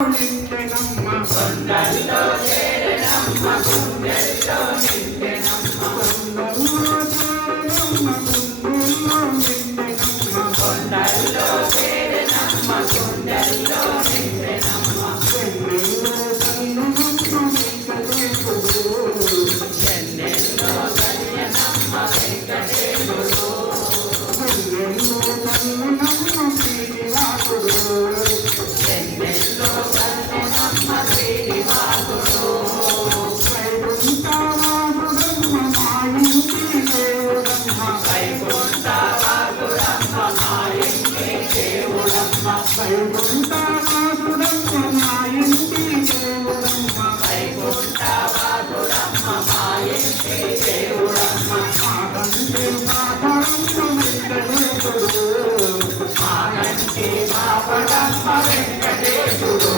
నిండెనమ్మ కొండల్లో చేరెనమ్మ గుండెల్లో నిండెనమ్మ కొండల్లో చేరెనమ్మ గుండెల్లో నిండెనమ్మ కొండల్లో చేరెనమ్మ గుండెల్లో నిండెనమ్మ వెన్నెల్లో కన్నునమ్మ వెంకటేశుడు వెన్నెల్లో కన్యనమ్మ వెంకటేశుడు వెన్నెల్లో కన్నునమ్మ శ్రీనివాసుడు వెన్నెల్లో కన్నునమ్మ శ్రీనివాసుడు వైకుంఠవాసుడమ్మ మా ఇంటి దేవుడమ్మ వైకుంఠవాసుడమ్మ మా ఇంటి దేవుడమ్మ వైకుంఠవాసుడమ్మ మా ఇంటి దేవుడమ్మ వైకుంఠవాసుడమ్మ మా ఇంటి దేవుడమ్మ మా కంటి పాపడమ్మ వెంకటేశుడు మా కంటి పాపడమ్మ వెంకటేశుడు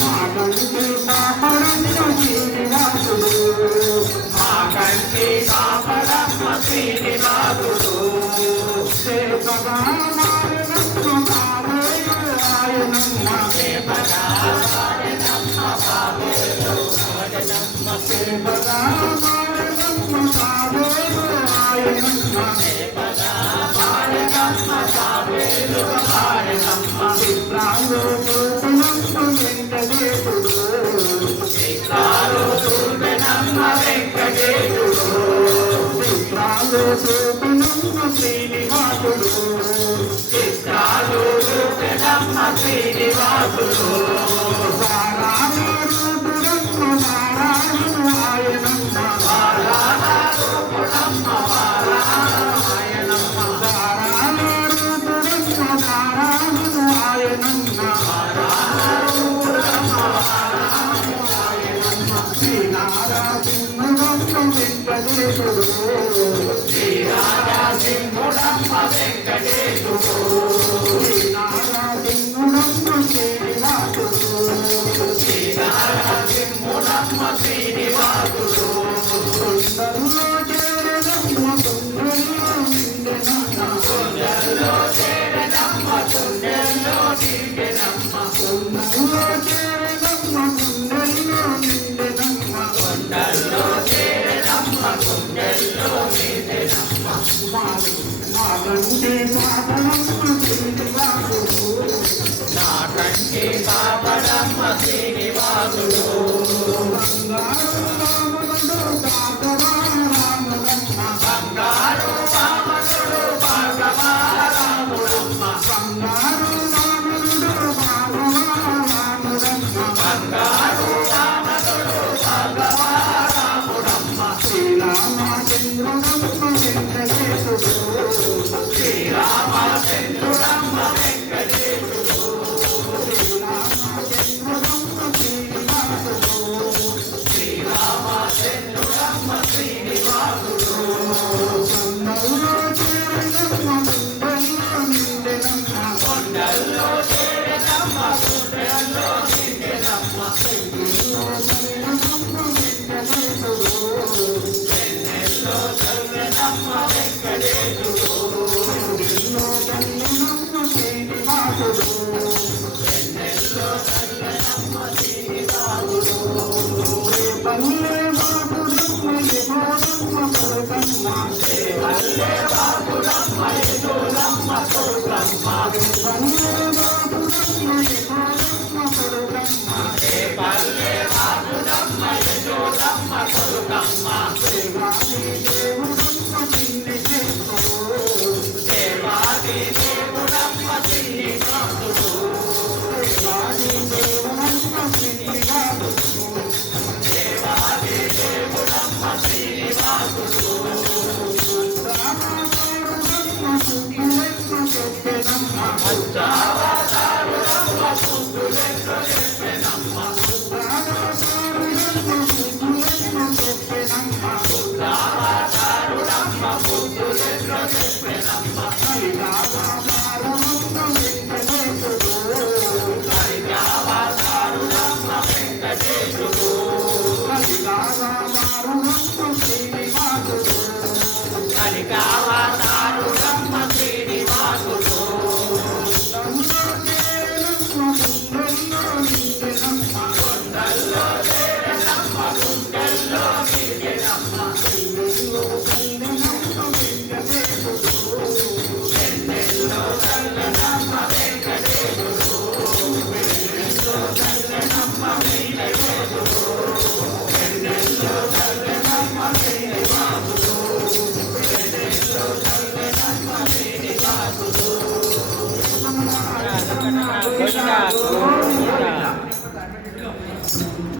మా కంటి పాపడమ్మ శ్రీనివాసుడు మా కంటి పాపడమ్మ శ్రీనివాసుడు సేవగా మారనమ్మ బాబేలు ఆయనమ్మ సేవగా మారనమ్మ బాబేలు ఆయనమ్మ సేవగా మారనమ్మ బాబేలు ఆయనమ్మ సేవగా మారనమ్మ బాబేలు ఆయనమ్మ చిత్రాలు చూపనమ్మ వెంకటేశుడు చిత్రాలు చూపనమ్మ వెంకటేశుడు చిత్రాలు చూపనమ్మ శ్రీనివాసుడు చిత్రాలు చూపనమ్మ శ్రీనివాసుడు వారాణరూపుడమ్మ వారాణుడు ఆయనమ్మ వారాణరూపుడమ్మ వారాణుడు ఆయనమ్మ వారాణరూపుడమ్మ వారాణుడు ఆయనమ్మ వారాణరూపుడమ్మ వారాణుడు ఆయనమ్మ శ్రీనారాసింహుడమ్మ వెంకటేశుడు శ్రీనారాసింహుడమ్మ వెంకటేశుడు శ్రీనారాసింహుడమ్మ శ్రీనివాసుడు శ్రీనారాసింహుడమ్మ శ్రీనివాసుడు కొండల్లో చేరెనమ్మ గుండెల్లో నిండెనమ్మ కొండల్లో చేరెనమ్మ గుండెల్లో నిండెనమ్మ కొండల్లో చేరెనమ్మ గుండెల్లో నిండెనమ్మ కొండల్లో చేరెనమ్మ గుండెల్లో నిండెనమ్మ మా కంటి పాపడమ్మ శ్రీనివాసుడు నా కంటి పాపడమ్మ శ్రీనివాసుడు బంగారు రాముడు కాకరా రాముడమ్మ బంగారు రాముడు కాకరా రాముడమ్మ బంగారు రాముడు కాకరా రాముడమ్మ బంగారు రాముడు కాకరా రాముడమ్మ శ్రీరామచంద్రుడమ్మ వెంకటేశుడు శ్రీరామచంద్రుడమ్మ వెంకటేశుడు శ్రీరామచంద్రుడమ్మ శ్రీనివాసుడు శ్రీరామచంద్రుడమ్మ శ్రీనివాసుడు కొండల్లో చేరెనమ్మ గుండెల్లో నిండెనమ్మ కొండల్లో చేరెనమ్మ గుండెల్లో నిండెనమ్మ వెన్నెల్లో కన్నునమ్మ వెంకటేశుడు వెన్నెల్లో కన్నునమ్మ వెంకటేశుడు వెన్నెల్లో కన్నునమ్మ శ్రీనివాసుడు వెన్నెల్లో కన్నునమ్మ శ్రీనివాసుడు పల్లె బాపుడమ్మ యశోదమ్మ కొడుకమ్మ పల్లె బాపుడమ్మ యశోదమ్మ కొడుకమ్మ పల్లె బాపుడమ్మ యశోదమ్మ కొడుకమ్మ పల్లె బాపుడమ్మ యశోదమ్మ కొడుకమ్మ దేవాది దేవుడమ్మ చిన్ని చేసుడు దేవాది దేవుడమ్మ చిన్ని కాసుడు దేవాది దేవుడమ్మ చిన్ని కాసుడు దేవాది దేవుడమ్మ శ్రీనివాసుడు రామావతారుడమ్మ సుబ్బులెక్క చెప్పెనమ్మ రామావతారుడమ్మ సుబ్బులెక్క చెప్పెనమ్మ ఓ